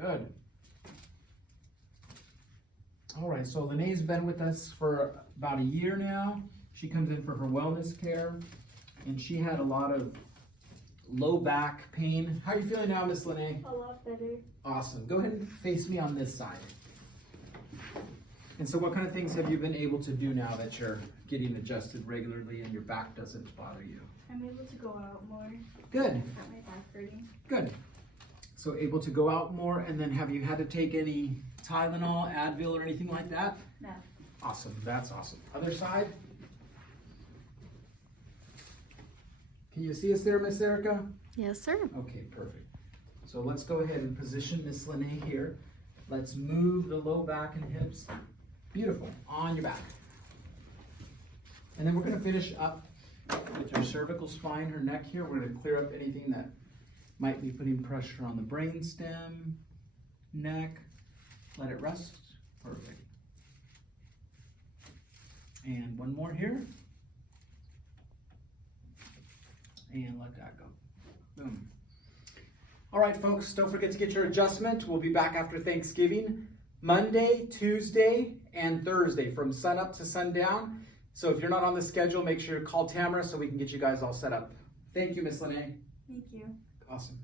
Good. All right, so Lene's been with us for about a year now. She comes in for her wellness care, and she had a lot of low back pain. How are you feeling now, Miss Lene? A lot better. Awesome. Go ahead and face me on this side. And so what kind of things have you been able to do now that you're getting adjusted regularly and your back doesn't bother you? I'm able to go out more. Good. Got my back hurting. Good. So able to go out more, and then have you had to take any Tylenol, Advil, or anything like that? No. Awesome. That's awesome. Other side. Can you see us there, Miss Erica? Yes, sir. Okay, perfect. So let's go ahead and position Miss Lene here. Let's move the low back and hips. Beautiful. On your back. And then we're going to finish up with your cervical spine, her neck here. We're going to clear up anything that might be putting pressure on the brain stem, neck. Let it rest. Perfect. And one more here. And let that go. Boom. All right, folks, don't forget to get your adjustment. We'll be back after Thanksgiving, Monday, Tuesday, and Thursday from sun up to sundown. So if you're not on the schedule, make sure you call Tamara so we can get you guys all set up. Thank you, Miss Lene. Thank you. Awesome.